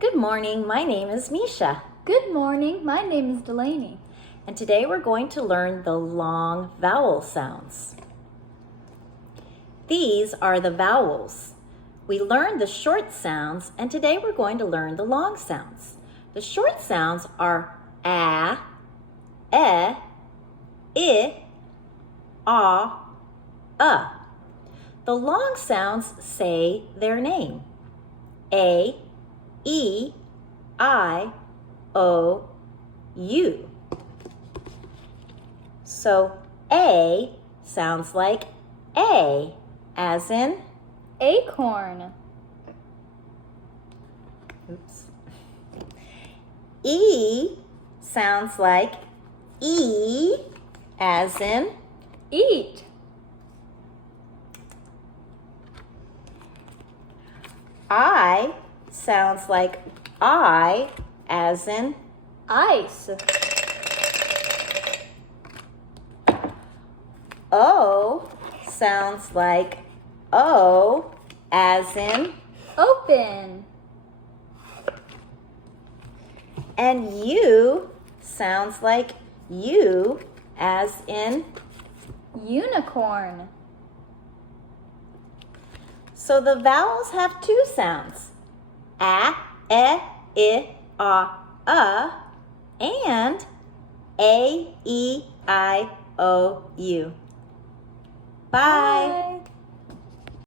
Good morning, my name is Misha. Good morning, my name is Delaney. And today we're going to learn the long vowel sounds. These are the vowels. We learned the short sounds, and today we're going to learn the long sounds. The short sounds are a, e, I, The long sounds say their name. A, E, I, O, U. So A sounds like A, as in Acorn. oops. E sounds like E, as in Eat. I sounds like I, as in Ice. O sounds like O, as in Open. and U sounds like U, as in Unicorn. So the vowels have two sounds, a, e, I, and A, E, I, O, U. Bye. Bye.